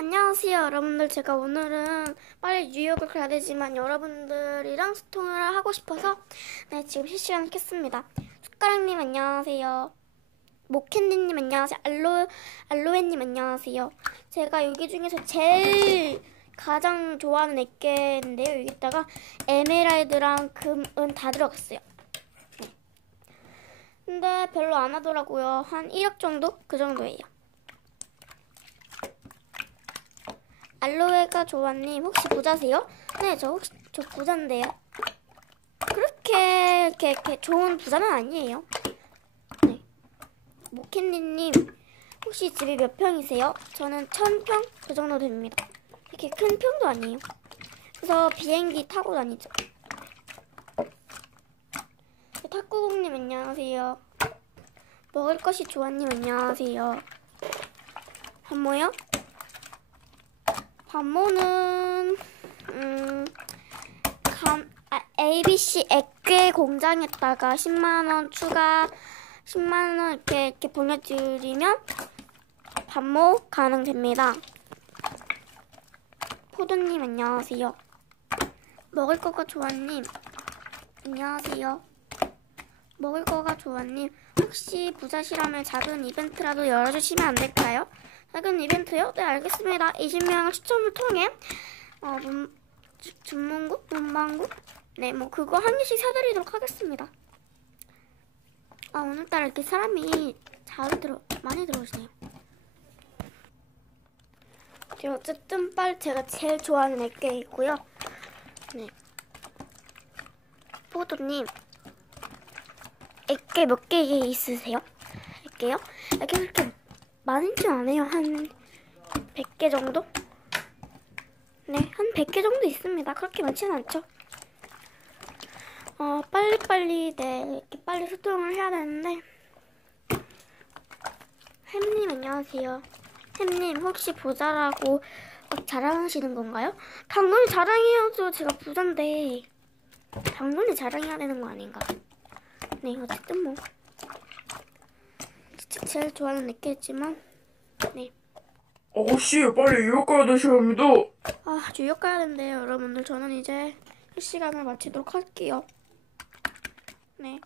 안녕하세요, 여러분들. 제가 오늘은 빨리 뉴욕을 가야 되지만 여러분들이랑 소통을 하고 싶어서 지금 실시간 켰습니다. 숟가락님 안녕하세요. 모캔디님 안녕하세요. 알로에님 안녕하세요. 제가 여기 중에서 제일 가장 좋아하는 액계인데요. 여기다가 에메랄드랑 금은 다 들어갔어요. 근데 별로 안 하더라고요. 한 1억 정도? 그 정도예요. 알로에가 조아님 혹시 부자세요? 네, 저 부자인데요. 이렇게 좋은 부자는 아니에요. 네. 모캔디님 혹시 집이 몇 평이세요? 저는 1000평 그 정도 됩니다. 이렇게 큰 평도 아니에요. 그래서 비행기 타고 다니죠. 탁구공님 안녕하세요. 먹을 것이 조아님 안녕하세요. 반모요? 반모는 ABC 액괴 공장에다가 10만원 추가 10만원 이렇게 보내드리면 반모 가능됩니다. 포도님 안녕하세요. 먹을 거가 조아님 안녕하세요. 먹을 거가 조아님 혹시 부자시라면 작은 이벤트라도 열어주시면 안 될까요? 작은 이벤트요? 네, 알겠습니다. 20명을 추첨을 통해 주문국? 문방구? 네, 그거 한 개씩 사드리도록 하겠습니다. 오늘따라 이렇게 사람이 많이 들어오시네요. 어쨌든 빨리 제가 제일 좋아하는 액계 있고요. 네. 포도님 액계 몇 개 있으세요? 액계요? 액계 그렇게 많진 않아요. 한 100개 정도? 네, 한 100개 정도 있습니다. 그렇게 많지는 않죠. 빨리빨리, 이렇게 빨리 소통을 해야 되는데. 햄님, 안녕하세요. 햄님, 혹시 부자라고 자랑하시는 건가요? 당연히 자랑해야죠. 제가 부자인데. 당연히 자랑해야 되는 거 아닌가? 네, 어쨌든 진짜 제일 좋아하는 액계였지만, 네. 아가씨, 빨리 유학 가야 되시랍니다. 뉴욕 가야 된대요, 여러분들. 저는 이제 실시간을 마치도록 할게요. 네.